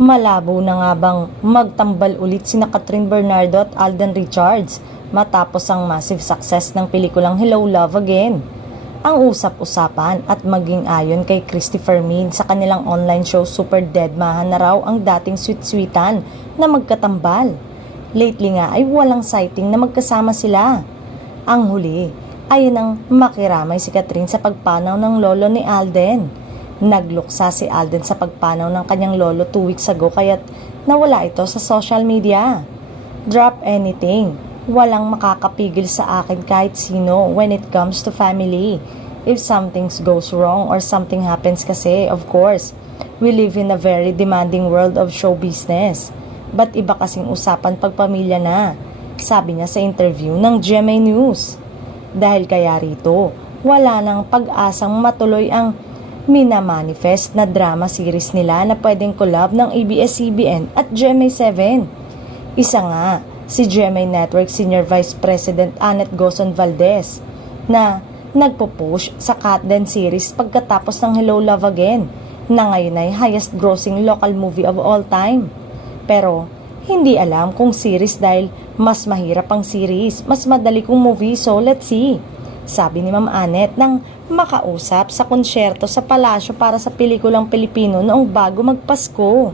Malabo na nga bang magtambal ulit sina Catherine Bernardo at Alden Richards matapos ang massive success ng pelikulang Hello, Love Again? Ang usap-usapan at maging ayon kay Christy Fermin sa kanilang online show Super Deadmahan na raw ang dating sweet-sweetan na magkatambal. Lately nga ay walang sighting na magkasama sila. Ang huli ay nang makiramay si Catherine sa pagpanaw ng lolo ni Alden. Nagluksa si Alden sa pagpanaw ng kanyang lolo 2 weeks ago kaya't nawala ito sa social media. Drop anything. Walang makakapigil sa akin kahit sino when it comes to family. If something goes wrong or something happens kasi, of course, we live in a very demanding world of show business. But iba kasing usapan pagpamilya na, sabi niya sa interview ng GMA News. Dahil kaya rito, wala nang pag-asang matuloy ang minamanifest na drama series nila na pwedeng collab ng ABS-CBN at GMA7. Isa nga, si GMA Network Senior Vice President Annette Gozon Valdez na nagpo-push sa Katden series pagkatapos ng Hello, Love Again na ngayon ay highest grossing local movie of all time. Pero hindi alam kung series dahil mas mahirap ang series, mas madali kong movie, so let's see. Sabi ni Ma'am Annette nang makausap sa konsyerto sa palasyo para sa pelikulang Pilipino noong bago magpasko.